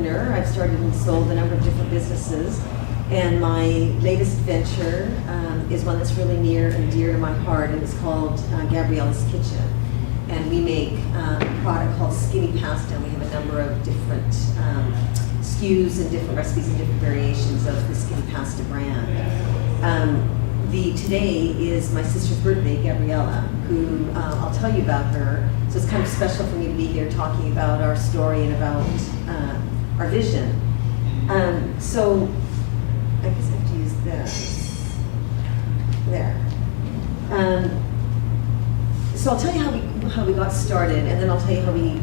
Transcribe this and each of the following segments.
entrepreneur. I've started and sold a number of different businesses, and my latest venture is one that's really near and dear to my heart, and it's called Gabriella's Kitchen. And we make a product called skinnypasta, and we have a number of different SKUs and different recipes and different variations of the skinnypasta brand. Today is my sister's birthday, Gabriella, who I'll tell you about her. So it's kind of special for me to be here talking about our story and about our vision. So I guess I have to use this. There. So I'll tell you how we got started, and then I'll tell you how we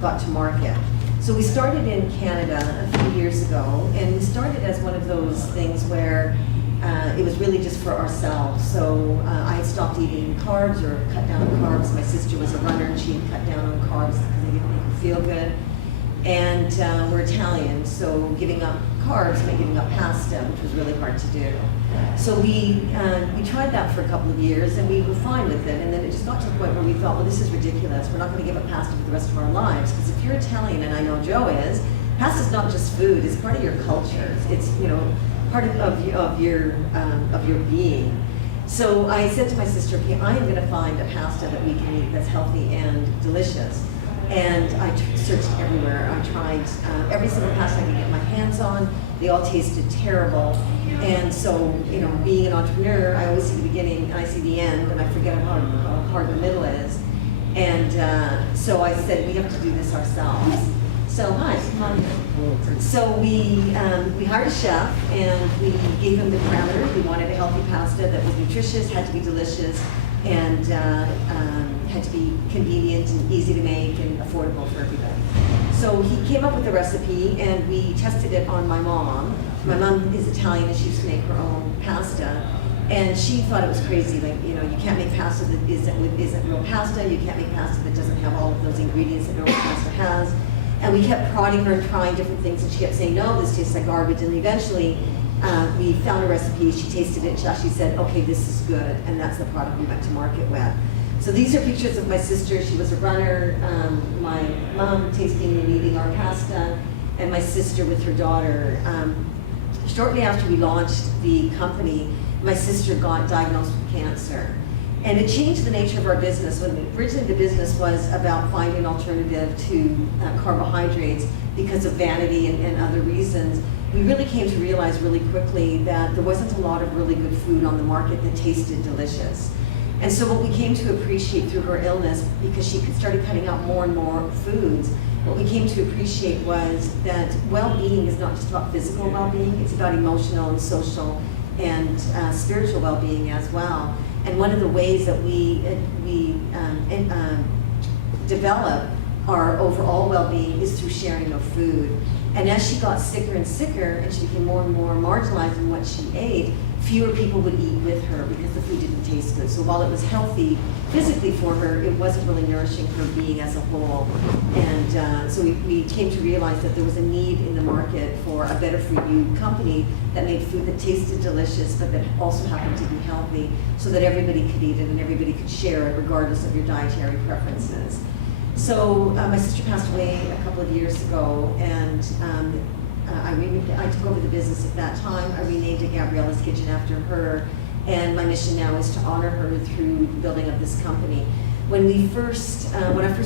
got to market. So we started in Canada a few years ago, and we started as one of those things where it was really just for ourselves. So I had stopped eating carbs or cut down on carbs. My sister was a runner, and she had cut down on carbs because they didn't make her feel good. And we're Italian, so giving up carbs meant giving up pasta, which was really hard to do. So we tried that for a couple of years, and we were fine with it. And then it just got to the point where we thought, well, this is ridiculous. We're not going to give up pasta for the rest of our lives, because if you're Italian, and I know Joe is, pasta's not just food; it's part of your culture. It's part of your being. So I said to my sister, okay, I am going to find a pasta that we can eat that's healthy and delicious. And I searched everywhere. I tried every single pasta I could get my hands on. They all tasted terrible. And so, being an entrepreneur, I always see the beginning and I see the end, and I forget how hard the middle is. And so I said, we have to do this ourselves. So hi, come on in. So we hired a chef, and we gave him the parameters. We wanted a healthy pasta that was nutritious, had to be delicious, and had to be convenient and easy to make and affordable for everybody. So he came up with the recipe, and we tested it on my mom. My mom is Italian, and she used to make her own pasta. And she thought it was crazy, like, you can't make pasta that isn't real pasta. You can't make pasta that doesn't have all of those ingredients that normal pasta has. And we kept prodding her and trying different things, and she kept saying, no, this tastes like garbage. And eventually, we found a recipe, she tasted it, she said, okay, this is good. And that's the product we went to market with. So these are pictures of my sister. She was a runner, my mom tasting and eating our pasta, and my sister with her daughter. Shortly after we launched the company, my sister got diagnosed with cancer. And it changed the nature of our business. When originally the business was about finding an alternative to carbohydrates because of vanity and other reasons, we really came to realize really quickly that there wasn't a lot of really good food on the market that tasted delicious. And so what we came to appreciate through her illness, because she started cutting out more and more foods, what we came to appreciate was that well-being is not just about physical well-being, it's about emotional and social and spiritual well-being as well. And one of the ways that we develop our overall well-being is through sharing of food. And as she got sicker and sicker, and she became more and more marginalized in what she ate, fewer people would eat with her because the food didn't taste good. So while it was healthy physically for her, it wasn't really nourishing her being as a whole. And so we came to realize that there was a need in the market for a better-for-you company that made food that tasted delicious, but that also happened to be healthy, so that everybody could eat it and everybody could share it regardless of your dietary preferences. So my sister passed away a couple of years ago, and I took over the business at that time. I renamed it Gabriella's Kitchen after her, and my mission now is to honor her through the building of this company. When I first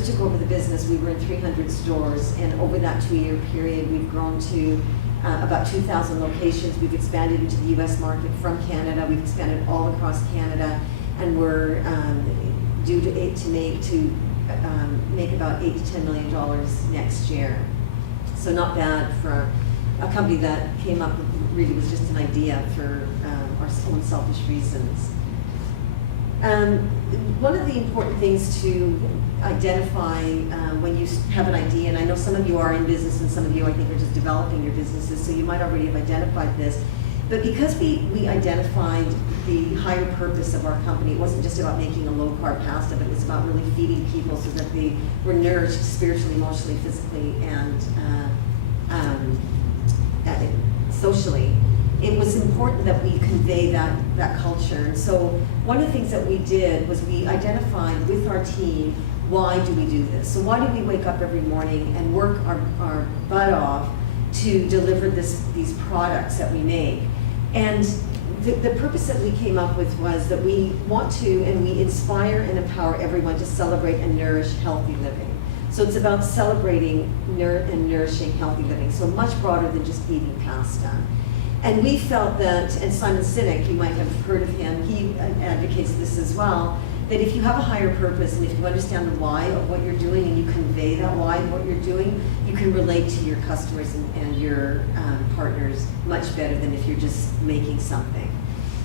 took over the business, we were in 300 stores, and over that 2-year period, we've grown to about 2,000 locations. We've expanded into the U.S. market from Canada. We've expanded all across Canada, and we're due to make about $8 to $10 million next year. So not bad for a company that came up with, really was just an idea for our own selfish reasons. One of the important things to identify when you have an idea, and I know some of you are in business and some of you I think are just developing your businesses, so you might already have identified this, but because we identified the higher purpose of our company, it wasn't just about making a low-carb pasta, but it was about really feeding people so that they were nourished spiritually, emotionally, physically, and socially. It was important that we convey that culture. And so one of the things that we did was we identified with our team, why do we do this? So why do we wake up every morning and work our butt off to deliver these products that we make. And the purpose that we came up with was that we want to, and we inspire and empower everyone to celebrate and nourish healthy living. So it's about celebrating and nourishing healthy living, so much broader than just eating pasta. And we felt that, and Simon Sinek, you might have heard of him, he advocates this as well, that if you have a higher purpose and if you understand the why of what you're doing and you convey that why of what you're doing, you can relate to your customers and your partners much better than if you're just making something.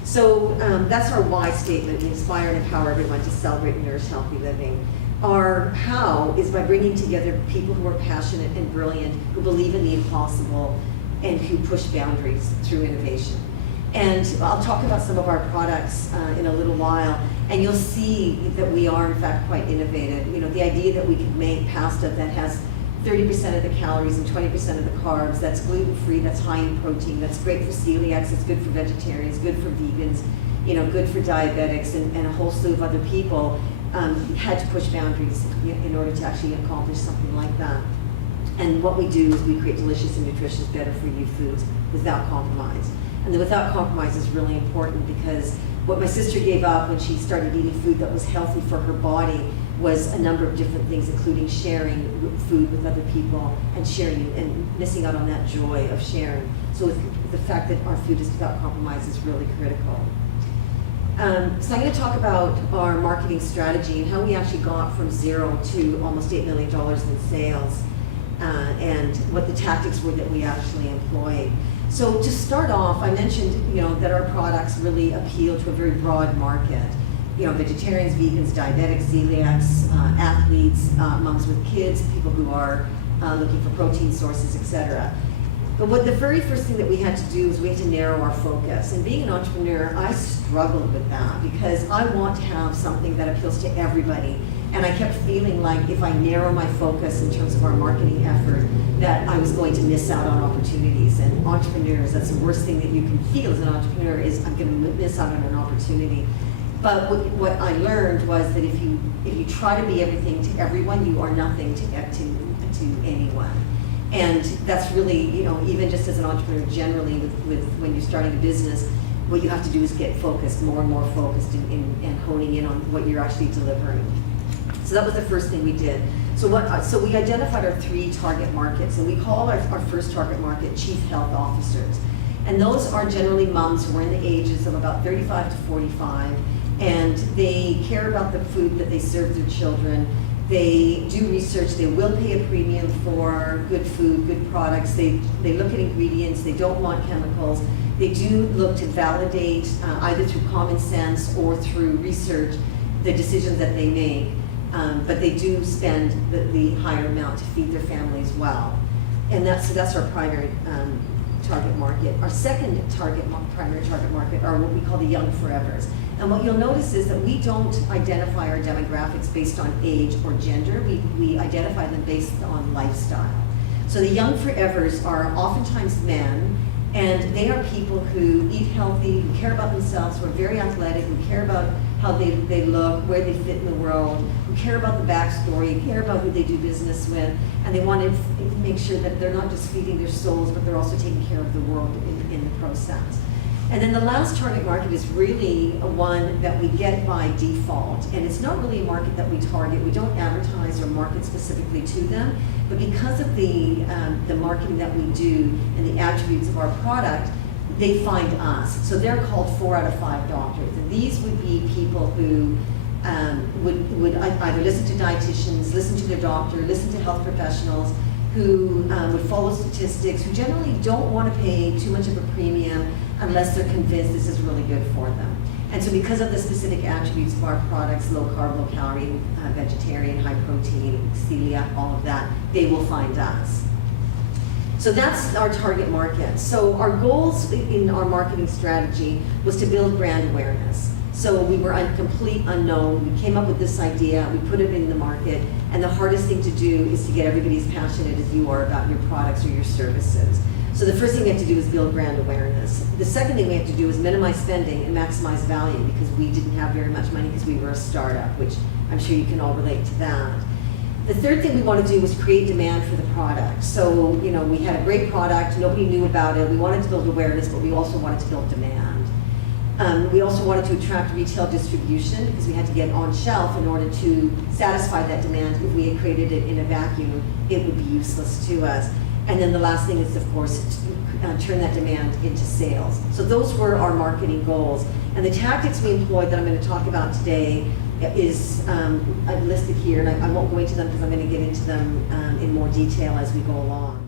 So that's our why statement. We inspire and empower everyone to celebrate and nourish healthy living. Our how is by bringing together people who are passionate and brilliant, who believe in the impossible, and who push boundaries through innovation. And I'll talk about some of our products in a little while, and you'll see that we are in fact quite innovative. You know, the idea that we could make pasta that has 30% of the calories and 20% of the carbs, that's gluten-free, that's high in protein, that's great for celiacs, it's good for vegetarians, good for vegans, you know, good for diabetics, and a whole slew of other people, had to push boundaries in order to actually accomplish something like that. And what we do is we create delicious and nutritious, better for you foods without compromise. And the without compromise is really important, because what my sister gave up when she started eating food that was healthy for her body was a number of different things, including sharing food with other people and sharing and missing out on that joy of sharing. So the fact that our food is without compromise is really critical. So I'm going to talk about our marketing strategy and how we actually got from zero to almost $8 million in sales, and what the tactics were that we actually employed. So to start off, I mentioned, you know, that our products really appeal to a very broad market. You know, vegetarians, vegans, diabetics, celiacs, athletes, moms with kids, people who are looking for protein sources, etc. But what the very first thing that we had to do is we had to narrow our focus. And being an entrepreneur, I struggled with that because I want to have something that appeals to everybody. And I kept feeling like if I narrow my focus in terms of our marketing effort, that I was going to miss out on opportunities. And entrepreneurs, that's the worst thing that you can feel as an entrepreneur, is I'm going to miss out on an opportunity. But what I learned was that if you try to be everything to everyone, you are nothing to anyone. And that's really, you know, even just as an entrepreneur generally, with when you're starting a business, what you have to do is get focused, more and more focused, and honing in on what you're actually delivering. So that was the first thing we did. So we identified our 3 target markets, and we call our first target market Chief Health Officers. And those are generally moms who are in the ages of about 35 to 45, and they care about the food that they serve their children. They do research, they will pay a premium for good food, good products. They look at ingredients, they don't want chemicals. They do look to validate, either through common sense or through research, the decisions that they make. But they do spend the higher amount to feed their families well. And that's our primary target market. Our second primary target market are what we call the young forevers. And what you'll notice is that we don't identify our demographics based on age or gender. We identify them based on lifestyle. So the young forevers are oftentimes men, and they are people who eat healthy, who care about themselves, who are very athletic, who care about how they look, where they fit in the world, who care about the backstory, care about who they do business with, and they want to make sure that they're not just feeding their souls, but they're also taking care of the world in the process. And then the last target market is really one that we get by default, and it's not really a market that we target. We don't advertise or market specifically to them, but because of the marketing that we do and the attributes of our product, they find us. So they're called 4 out of 5 doctors, and these would be people who would either listen to dietitians, listen to their doctor, listen to health professionals, who would follow statistics, who generally don't want to pay too much of a premium unless they're convinced this is really good for them. And so because of the specific attributes of our products, low carb, low calorie, vegetarian, high protein, celiac, all of that, they will find us. So that's our target market. So our goals in our marketing strategy was to build brand awareness. So we were a complete unknown. We came up with this idea, we put it in the market, and the hardest thing to do is to get everybody as passionate as you are about your products or your services. So the first thing we have to do is build brand awareness. The second thing we have to do is minimize spending and maximize value, because we didn't have very much money because we were a startup, which I'm sure you can all relate to that. The third thing we want to do was create demand for the product. So, you know, we had a great product, nobody knew about it, we wanted to build awareness, but we also wanted to build demand. We also wanted to attract retail distribution because we had to get on shelf in order to satisfy that demand. If we had created it in a vacuum, it would be useless to us. And then the last thing is, of course, to turn that demand into sales. So those were our marketing goals. And the tactics we employed that I'm going to talk about today is I've listed here, and I won't go into them because I'm going to get into them in more detail as we go along.